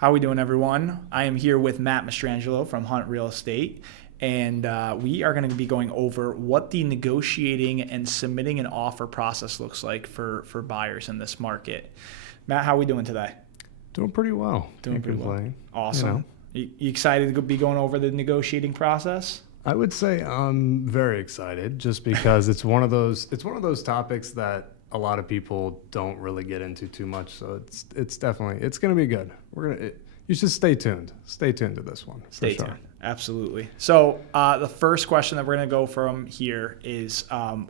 How we doing, everyone? I am here with Matt Mastrangelo from Hunt Real Estate, and we are going to be going over what the negotiating and submitting an offer process looks like for buyers in this market. Matt, how are we doing today? Doing pretty well. Doing pretty well. Awesome. You know. You excited to be going over the negotiating process? I would say I'm very excited just because it's one of those topics that a lot of people don't really get into too much. So it's definitely going to be good. You should stay tuned. Stay tuned to this one. Stay tuned. Absolutely. So the first question that we're going to go from here is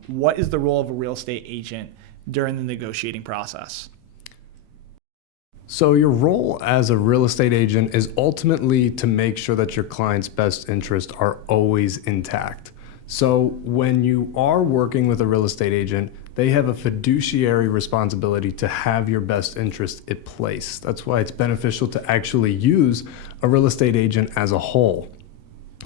what is the role of a real estate agent during the negotiating process? So your role as a real estate agent is ultimately to make sure that your client's best interests are always intact. So when you are working with a real estate agent, they have a fiduciary responsibility to have your best interest at place. That's why it's beneficial to actually use a real estate agent as a whole.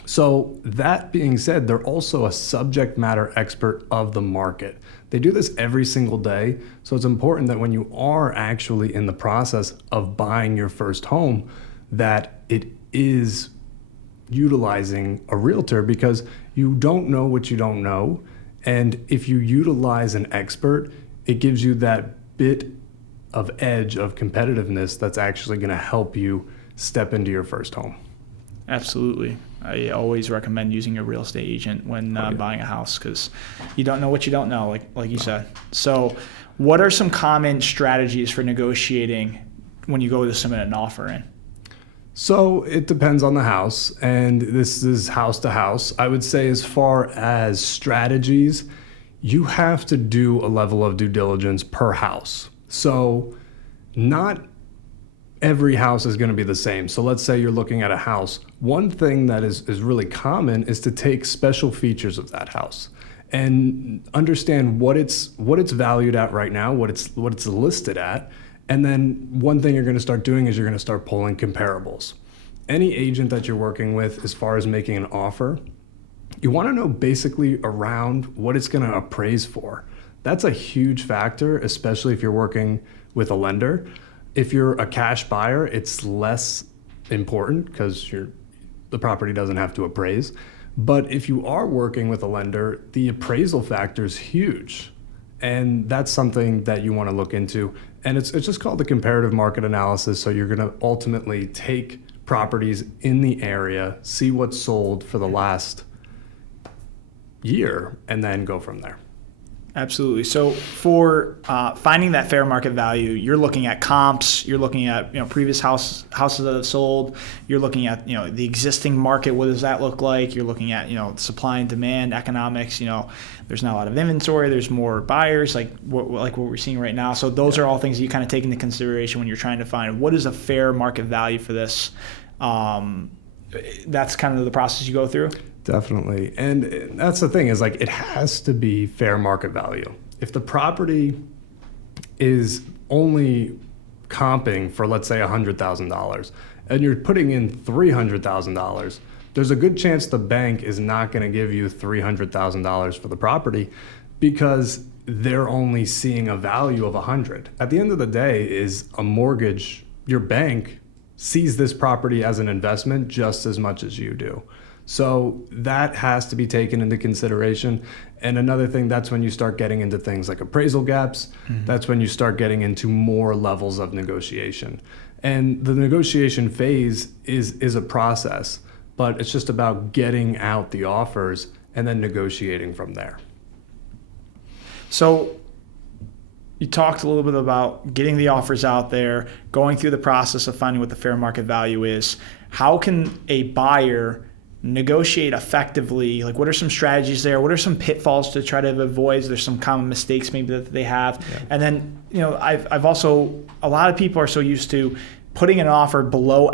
So that being said, they're also a subject matter expert of the market. They do this every single day. So it's important that when you are actually in the process of buying your first home, that it is utilizing a realtor, because you don't know what you don't know. And if you utilize an expert, it gives you that bit of edge of competitiveness that's actually going to help you step into your first home. Absolutely. I always recommend using a real estate agent when buying a house, because you don't know what you don't know, like you said. So what are some common strategies for negotiating when you go to submit an offer in? So it depends on the house, and this is house to house. I would say as far as strategies, you have to do a level of due diligence per house. So not every house is going to be the same. So let's say you're looking at a house. One thing that is really common is to take special features of that house and understand what it's valued at right now, what it's listed at. And then one thing you're going to start doing is you're going to start pulling comparables. Any agent that you're working with, as far as making an offer, you want to know basically around what it's going to appraise for. That's a huge factor, especially if you're working with a lender. If you're a cash buyer, it's less important because the property doesn't have to appraise. But if you are working with a lender, the appraisal factor is huge. And that's something that you want to look into. And it's just called the comparative market analysis. So you're going to ultimately take properties in the area, see what's sold for the last year, and then go from there. Absolutely. So for finding that fair market value, you're looking at comps, you're looking at previous houses that have sold, you're looking at the existing market, what does that look like? You're looking at supply and demand, economics. There's not a lot of inventory, there's more buyers, like what we're seeing right now. So those are all things that you kind of take into consideration when you're trying to find what is a fair market value for this. That's kind of the process you go through. Definitely. And that's the thing, is it has to be fair market value. If the property is only comping for, let's say, $100,000 and you're putting in $300,000, there's a good chance the bank is not going to give you $300,000 for the property because they're only seeing a value of $100,000. At the end of the day, is a mortgage, your bank sees this property as an investment just as much as you do. So that has to be taken into consideration. And another thing, that's when you start getting into things like appraisal gaps. Mm-hmm. That's when you start getting into more levels of negotiation. And the negotiation phase is a process, but it's just about getting out the offers and then negotiating from there. So you talked a little bit about getting the offers out there, going through the process of finding what the fair market value is. How can a buyer negotiate effectively? What are some strategies there? What are some pitfalls to try to avoid? There's some common mistakes maybe that they have. Yeah. And then, I've also, a lot of people are so used to putting an offer below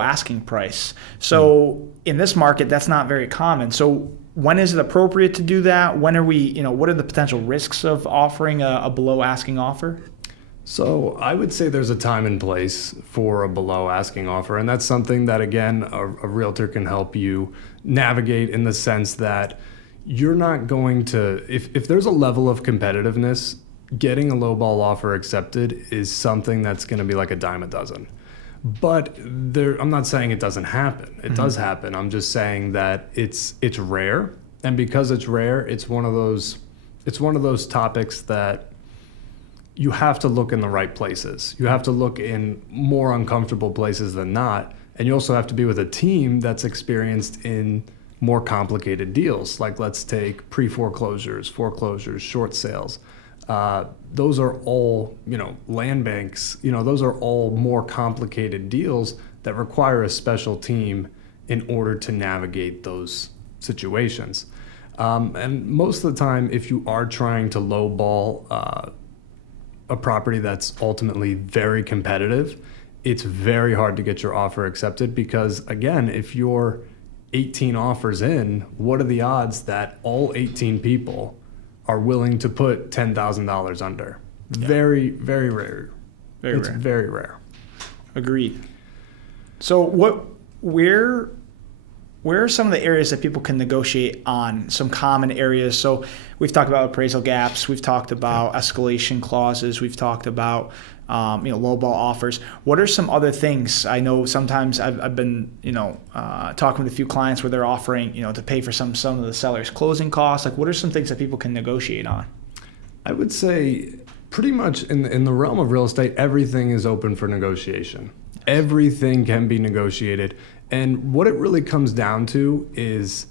asking price. So in this market, that's not very common. So when is it appropriate to do that? When are we, what are the potential risks of offering a below asking offer? So I would say there's a time and place for a below asking offer. And that's something that, again, a realtor can help you navigate, in the sense that you're not going to, if there's a level of competitiveness, getting a lowball offer accepted is something that's going to be like a dime a dozen. But I'm not saying it doesn't happen. It does happen. I'm just saying that it's rare, and because it's rare, it's one of those topics that you have to look in the right places. You have to look in more uncomfortable places than not, and you also have to be with a team that's experienced in more complicated deals. Like, let's take pre-foreclosures, foreclosures, short sales. Those are all, land banks, those are all more complicated deals that require a special team in order to navigate those situations. And most of the time, if you are trying to lowball a property that's ultimately very competitive, it's very hard to get your offer accepted because, again, if you're 18 offers in, what are the odds that all 18 people are willing to put $10,000 under? Yeah. Very, very rare. It's rare. very rare. Agreed. So where are some of the areas that people can negotiate on, some common areas? So we've talked about appraisal gaps. We've talked about escalation clauses. We've talked about lowball offers. What are some other things? I know sometimes I've been talking with a few clients where they're offering to pay for some of the seller's closing costs. Like, what are some things that people can negotiate on? I would say pretty much in the realm of real estate, everything is open for negotiation. Everything can be negotiated. And what it really comes down to is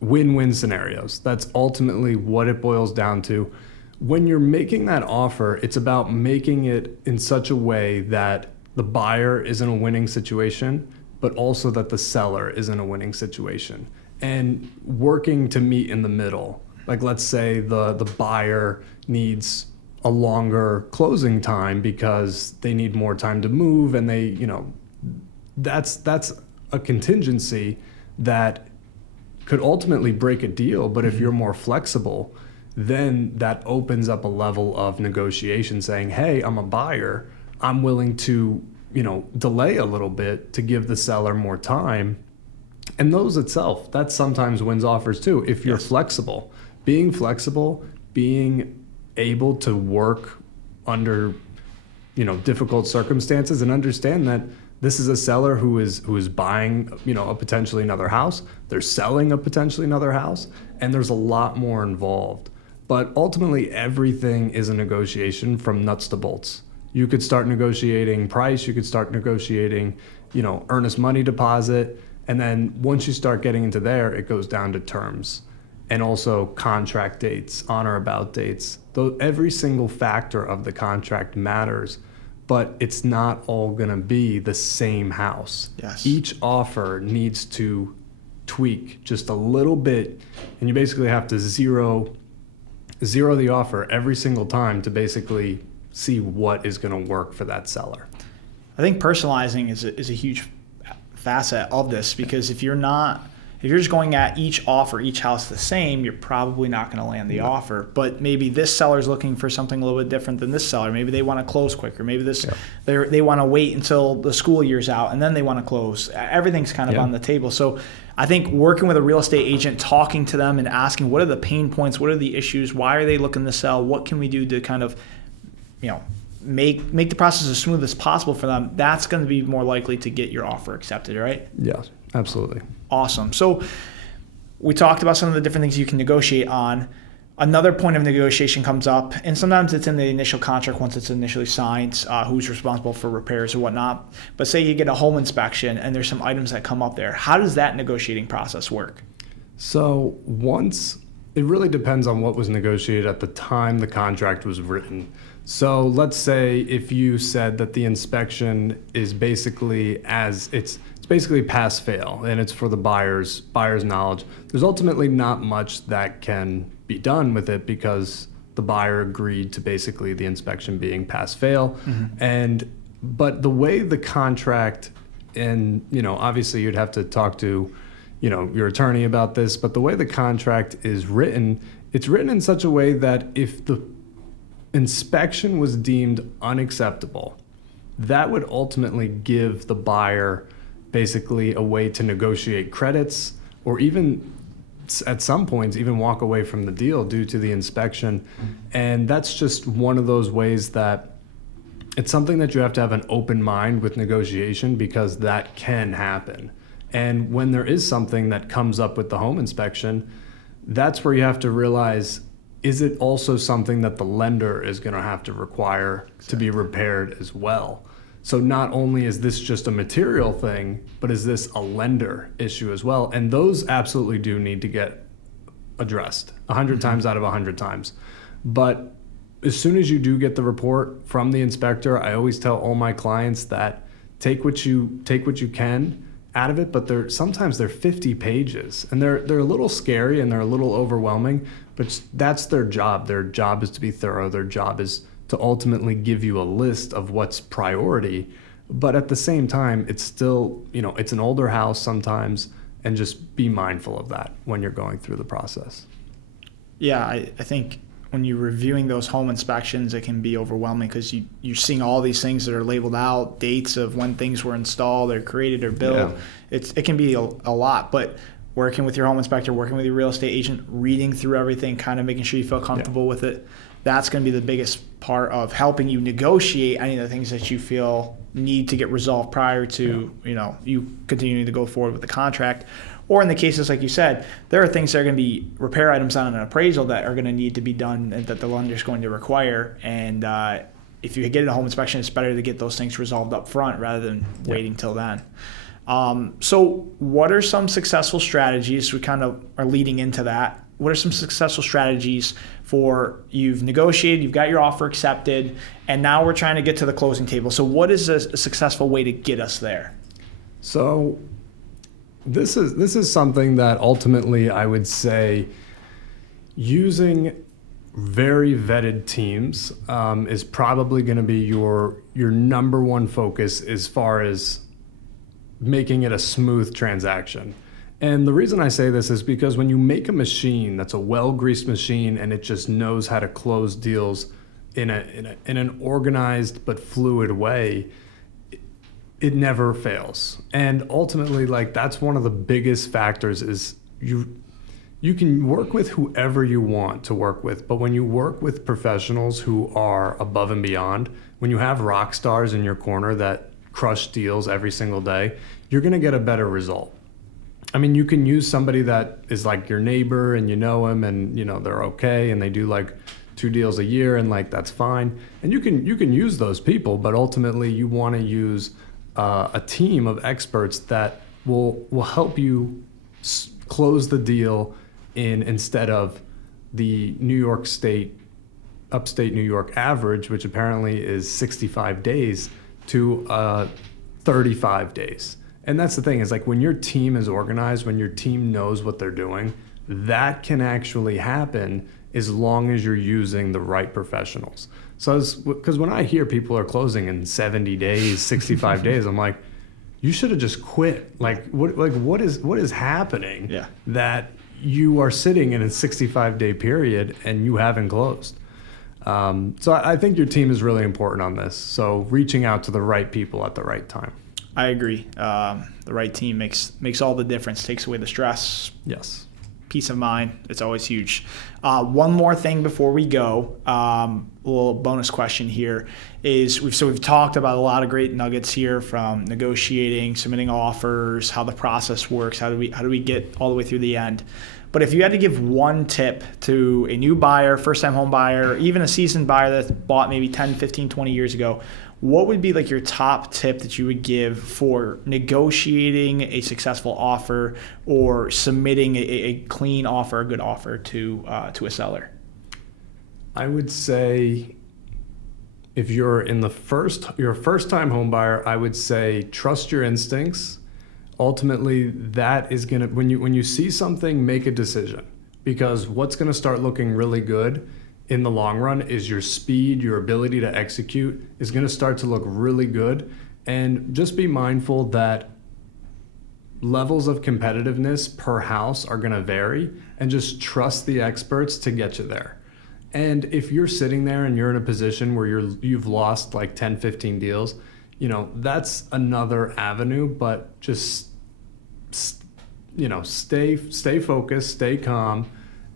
win-win scenarios. That's ultimately what it boils down to. When you're making that offer, it's about making it in such a way that the buyer is in a winning situation, but also that the seller is in a winning situation. And working to meet in the middle. Like, let's say the buyer needs a longer closing time because they need more time to move, and that's a contingency that could ultimately break a deal. But if you're more flexible, then that opens up a level of negotiation saying, hey, I'm a buyer. I'm willing to, delay a little bit to give the seller more time. And those itself, that sometimes wins offers too. If you're flexible, being able to work under, difficult circumstances and understand that this is a seller who is buying, a potentially another house. They're selling a potentially another house, and there's a lot more involved. But ultimately, everything is a negotiation from nuts to bolts. You could start negotiating price. You could start negotiating, earnest money deposit. And then once you start getting into there, it goes down to terms and also contract dates, on or about dates. Though every single factor of the contract matters, but it's not all going to be the same house. Yes. Each offer needs to tweak just a little bit, and you basically have to zero the offer every single time to basically see what is going to work for that seller. I think personalizing is a huge facet of this, because if you're just going at each offer, each house the same, you're probably not going to land the offer. But maybe this seller's looking for something a little bit different than this seller. Maybe they want to close quicker. Maybe they want to wait until the school year's out and then they want to close. Everything's kind of on the table. So I think working with a real estate agent, talking to them and asking what are the pain points, what are the issues, why are they looking to sell, what can we do to kind of, make the process as smooth as possible for them, that's going to be more likely to get your offer accepted, right? Yes, absolutely. Awesome. So we talked about some of the different things you can negotiate on. Another point of negotiation comes up, and sometimes it's in the initial contract once it's initially signed, who's responsible for repairs or whatnot. But say you get a home inspection and there's some items that come up there. How does that negotiating process work? So it really depends on what was negotiated at the time the contract was written. So let's say if you said that the inspection is basically it's basically pass fail, and it's for the buyer's knowledge. There's ultimately not much that can be done with it because the buyer agreed to basically the inspection being pass fail. But the way the contract, and obviously you'd have to talk to your attorney about this, but the way the contract is written, it's written in such a way that if the inspection was deemed unacceptable, that would ultimately give the buyer basically a way to negotiate credits, or even at some points even walk away from the deal due to the inspection. And that's just one of those ways that it's something that you have to have an open mind with negotiation, because that can happen. And when there is something that comes up with the home inspection, that's where you have to realize, is it also something that the lender is going to have to require to be repaired as well? So not only is this just a material thing, but is this a lender issue as well? And those absolutely do need to get addressed 100 times out of 100 times. But as soon as you do get the report from the inspector, I always tell all my clients that take what you can out of it, but sometimes they're 50 pages, and they're a little scary and they're a little overwhelming, but that's their job. Their job is to be thorough. Their job is to ultimately give you a list of what's priority. But at the same time, it's still, it's an older house sometimes, and just be mindful of that when you're going through the process. Yeah, I think when you're reviewing those home inspections, it can be overwhelming because you're seeing all these things that are labeled out, dates of when things were installed or created or built. Yeah. It can be a lot, but working with your home inspector, working with your real estate agent, reading through everything, kind of making sure you feel comfortable with it, that's going to be the biggest part of helping you negotiate any of the things that you feel need to get resolved prior to you continuing to go forward with the contract. Or in the cases, like you said, there are things that are going to be repair items on an appraisal that are going to need to be done and that the lender is going to require. And if you get a home inspection, it's better to get those things resolved up front rather than waiting till then. So what are some successful strategies? We kind of are leading into that. What are some successful strategies for you've negotiated, you've got your offer accepted, and now we're trying to get to the closing table? So what is a successful way to get us there? So this is something that ultimately I would say using very vetted teams is probably going to be your number one focus as far as making it a smooth transaction. And the reason I say this is because when you make a machine that's a well-greased machine and it just knows how to close deals in an organized but fluid way, it never fails. And ultimately, that's one of the biggest factors is you can work with whoever you want to work with, but when you work with professionals who are above and beyond, when you have rock stars in your corner that crush deals every single day, you're going to get a better result. I mean, you can use somebody that is like your neighbor and you know him and they're okay and they do 2 deals a year and that's fine. And you can use those people, but ultimately you want to use a team of experts that will help you close the deal instead of the New York State, upstate New York average, which apparently is 65 days to 35 days. And that's the thing is when your team is organized, when your team knows what they're doing, that can actually happen as long as you're using the right professionals. So because when I hear people are closing in 70 days, 65 days, I'm like, you should have just quit. What is happening that you are sitting in a 65-day period and you haven't closed? So I think your team is really important on this. So reaching out to the right people at the right time. I agree. The right team makes all the difference, takes away the stress. Yes. Peace of mind. It's always huge. One more thing before we go, a little bonus question here is we've talked about a lot of great nuggets here from negotiating, submitting offers, how the process works, how do we get all the way through the end. But if you had to give one tip to a new buyer, first-time home buyer, even a seasoned buyer that bought maybe 10, 15, 20 years ago, what would be your top tip that you would give for negotiating a successful offer or submitting a clean offer, a good offer to a seller? I would say if you're you're a first-time home buyer, I would say trust your instincts. Ultimately, that is going to, when you see something, make a decision, because what's going to start looking really good in the long run is your speed, your ability to execute is going to start to look really good. And just be mindful that levels of competitiveness per house are going to vary, and just trust the experts to get you there. And if you're sitting there and you're in a position where you've lost 10, 15 deals, that's another avenue, but just stay focused, stay calm,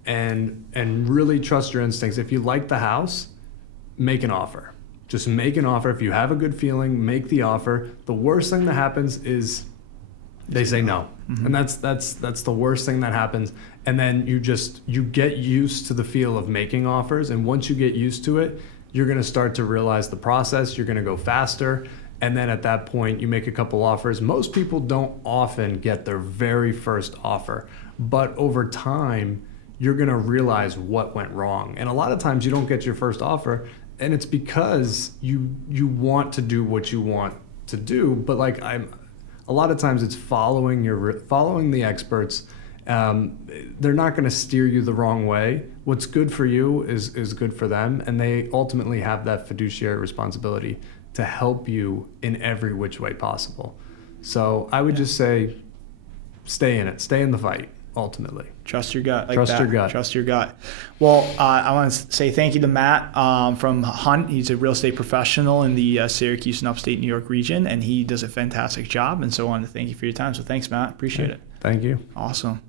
and really trust your instincts. If you like the house, make an offer. Just make an offer. If you have a good feeling, make the offer. The worst thing that happens is they say no. And that's the worst thing that happens. And then you get used to the feel of making offers. And once you get used to it, you're going to start to realize the process. You're going to go faster. And then at that point, you make a couple offers. Most people don't often get their very first offer, but over time, you're going to realize what went wrong. And a lot of times you don't get your first offer, and it's because you want to do what you want to do. But a lot of times it's following the experts. They're not going to steer you the wrong way. What's good for you is good for them, and they ultimately have that fiduciary responsibility to help you in every which way possible. So I would just say, stay in it, stay in the fight. Ultimately, trust your gut. Trust your gut. Well, I want to say thank you to Matt from Hunt. He's a real estate professional in the Syracuse and upstate New York region, and he does a fantastic job. And so I wanted to thank you for your time. So thanks, Matt. Appreciate it. Thank you. Awesome.